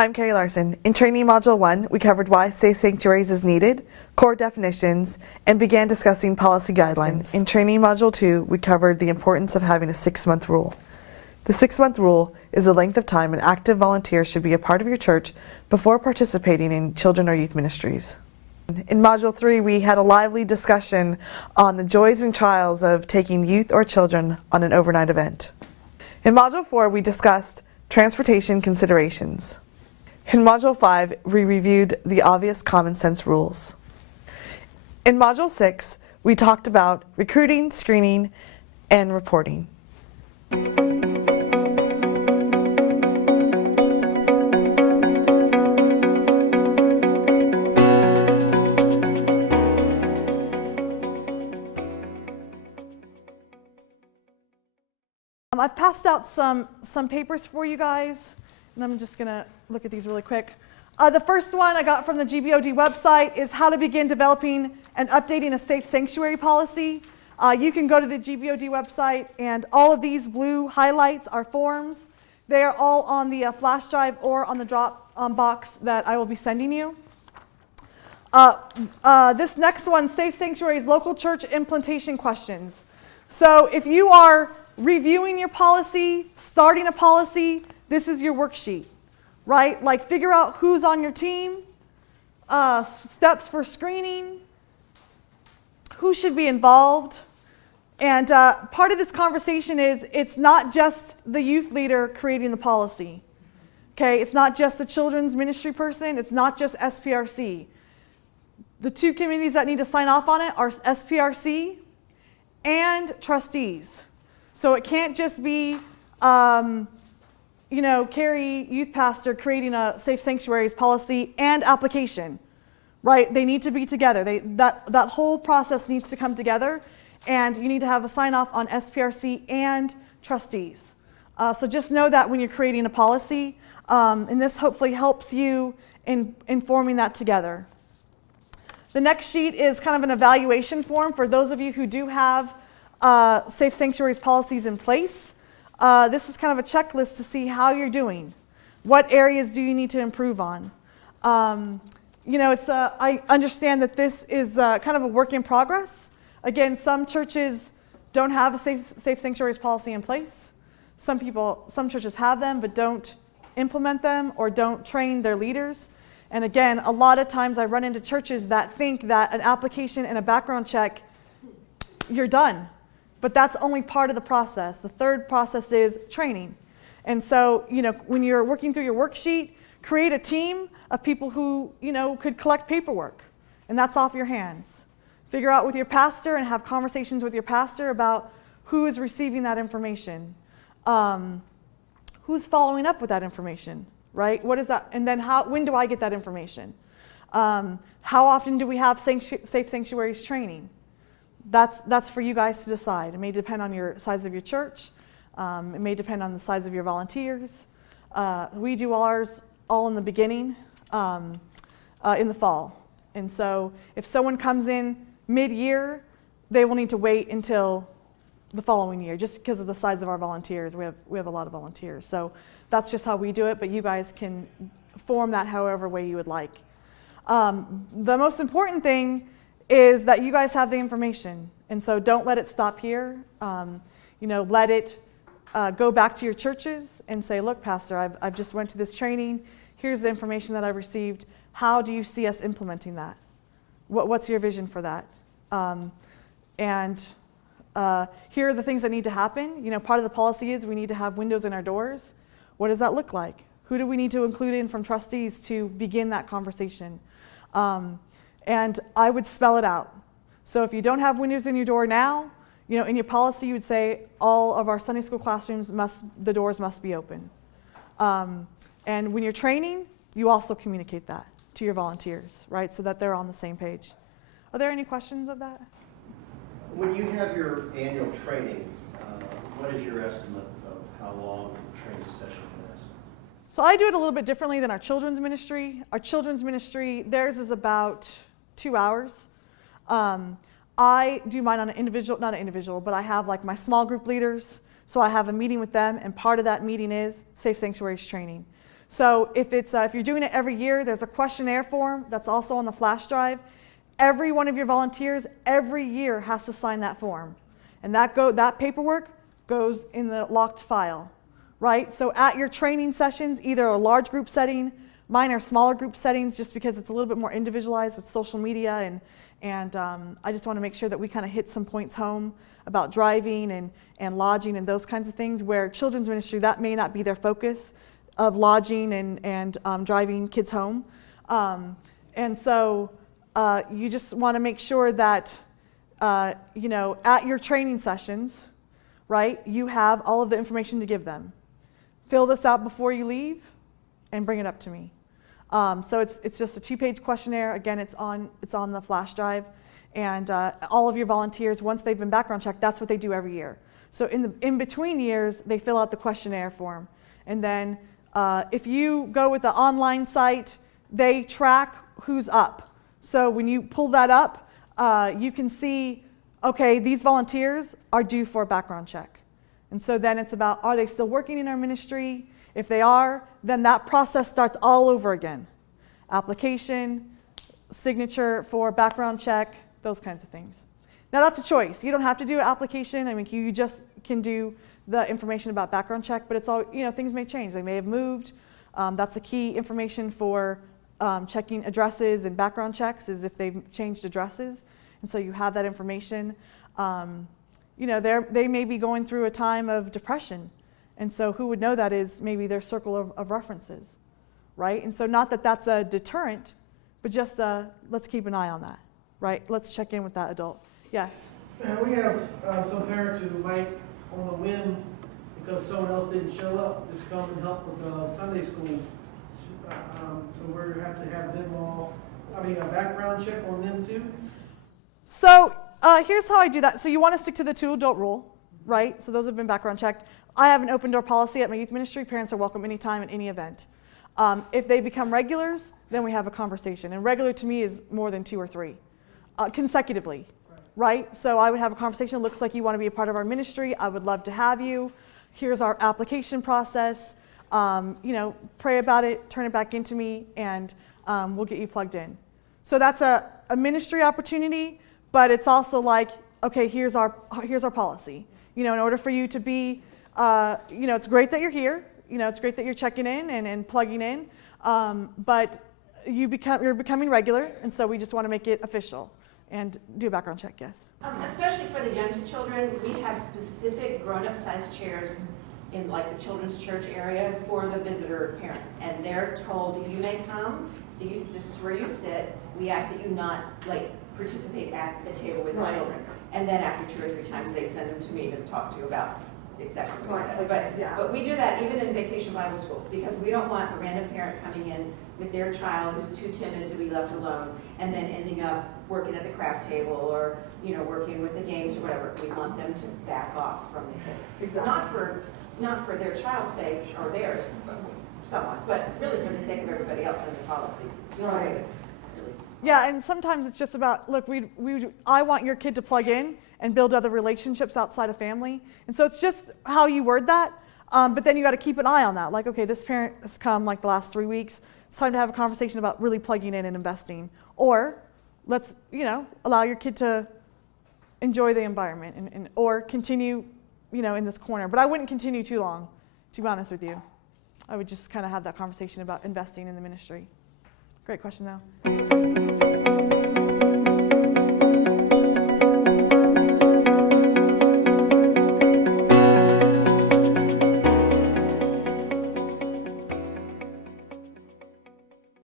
Hi, I'm Carrie Larson. In Training Module 1, we covered why safe sanctuaries is needed, core definitions, and began discussing policy guidelines. In Training Module 2, we covered the importance of having a 6-month rule. The 6-month rule is the length of time an active volunteer should be a part of your church before participating in children or youth ministries. In Module 3, we had a lively discussion on the joys and trials of taking youth or children on an overnight event. In Module 4, we discussed transportation considerations. In Module 5, we reviewed the obvious common sense rules. In Module 6, we talked about recruiting, screening, and reporting. I've passed out some papers for you guys, and I'm just going to look at these really quick. The first one I got from the GBOD website is how to begin developing and updating a safe sanctuary policy. You can go to the GBOD website, and all of these blue highlights are forms. They are all on the flash drive or on the drop box that I will be sending you. This next one, safe sanctuaries, local church implementation questions. So if you are reviewing your policy, starting a policy, this is your worksheet, right? Like figure out who's on your team, steps for screening, who should be involved. And part of this conversation is it's not just the youth leader creating the policy, okay? It's not just the children's ministry person, it's not just SPRC. The two committees that need to sign off on it are SPRC and trustees. So it can't just be, Carrie, youth pastor, creating a safe sanctuaries policy and application, right? They need to be together. That whole process needs to come together, and you need to have a sign off on SPRC and trustees. So just know that when you're creating a policy, and this hopefully helps you in forming that together. The next sheet is kind of an evaluation form for those of you who do have safe sanctuaries policies in place. This is kind of a checklist to see how you're doing. What areas do you need to improve on? I understand that this is kind of a work in progress. Again, some churches don't have a safe sanctuaries policy in place. Some churches have them but don't implement them or don't train their leaders. And again, a lot of times I run into churches that think that an application and a background check, you're done. But that's only part of the process. The third process is training. And so, when you're working through your worksheet, create a team of people who, could collect paperwork. And that's off your hands. Figure out with your pastor and have conversations with your pastor about who is receiving that information. Who's following up with that information, right? What is that? And then when do I get that information? How often do we have safe sanctuaries training? That's for you guys to decide. It may depend on your size of your church. It may depend on the size of your volunteers. We do ours all in the beginning, in the fall. And so if someone comes in mid-year, they will need to wait until the following year, just because of the size of our volunteers. We have a lot of volunteers. So that's just how we do it, but you guys can form that however way you would like. The most important thing is that you guys have the information. And so don't let it stop here. Let it go back to your churches and say, look, Pastor, I've just went to this training. Here's the information that I received. How do you see us implementing that? What's your vision for that? Here are the things that need to happen. Part of the policy is we need to have windows in our doors. What does that look like? Who do we need to include in from trustees to begin that conversation? And I would spell it out. So if you don't have windows in your door now, in your policy you would say all of our Sunday school classrooms the doors must be open. And when you're training, you also communicate that to your volunteers, right? So that they're on the same page. Are there any questions of that? When you have your annual training, what is your estimate of how long the training session lasts? So I do it a little bit differently than our children's ministry. Our children's ministry, theirs is about 2 hours. I do mine on not an individual, but I have like my small group leaders. So I have a meeting with them, and part of that meeting is safe sanctuaries training. So if you're doing it every year, there's a questionnaire form that's also on the flash drive. Every one of your volunteers every year has to sign that form. And that paperwork goes in the locked file, right? So at your training sessions, either a large group setting, mine are smaller group settings just because it's a little bit more individualized with social media, and I just want to make sure that we kind of hit some points home about driving and lodging and those kinds of things, where children's ministry, that may not be their focus of lodging and driving kids home. And so you just want to make sure that, at your training sessions, right, you have all of the information to give them. Fill this out before you leave and bring it up to me. So it's just a 2-page questionnaire. Again, it's on the flash drive. And all of your volunteers, once they've been background checked, that's what they do every year. So in between years, they fill out the questionnaire form. And then if you go with the online site, they track who's up. So when you pull that up, you can see, okay, these volunteers are due for a background check. And so then it's about, are they still working in our ministry? If they are, then that process starts all over again. Application, signature for background check, those kinds of things. Now that's a choice. You don't have to do an application. I mean, you just can do the information about background check, but it's all, things may change. They may have moved. That's a key information for checking addresses and background checks, is if they've changed addresses. And so you have that information. They may be going through a time of depression. And so who would know that is maybe their circle of references, right? And so not that that's a deterrent, but just let's keep an eye on that, right? Let's check in with that adult. Yes? We have some parents who might, on a whim, because someone else didn't show up, just come and help with Sunday school. So we have to have them a background check on them too? So here's how I do that. So you want to stick to the 2-adult rule, right? So those have been background checked. I have an open door policy at my youth ministry. Parents are welcome anytime at any event. If they become regulars, then we have a conversation. And regular to me is more than 2 or 3 consecutively, right? So I would have a conversation. It looks like you want to be a part of our ministry. I would love to have you. Here's our application process. Pray about it, turn it back into me, and we'll get you plugged in. So that's a ministry opportunity, but it's also like, okay, here's our policy. In order for you to be, it's great that you're here. It's great that you're checking in and plugging in, but you're becoming regular, and so we just want to make it official and do a background check. Yes. Especially for the youngest children, we have specific grown-up size chairs in like the children's church area for the visitor parents, and they're told, you may come, this is where you sit. We ask that you not participate at the table with the children. And then after 2 or 3 times, they send them to me to talk to you about exactly what you said. But we do that even in Vacation Bible School, because we don't want a random parent coming in with their child who's too timid to be left alone and then ending up working at the craft table or working with the games or whatever. We want them to back off from the kids. Exactly. Not for their child's sake or theirs, somewhat, but really for the sake of everybody else in the policy. It's the only way to really. Yeah, and sometimes it's just about, look, I want your kid to plug in and build other relationships outside of family. And so it's just how you word that. But then you got to keep an eye on that. Like, okay, this parent has come the last 3 weeks. It's time to have a conversation about really plugging in and investing. Or let's, allow your kid to enjoy the environment or continue, in this corner. But I wouldn't continue too long, to be honest with you. I would just kind of have that conversation about investing in the ministry. Great question, though.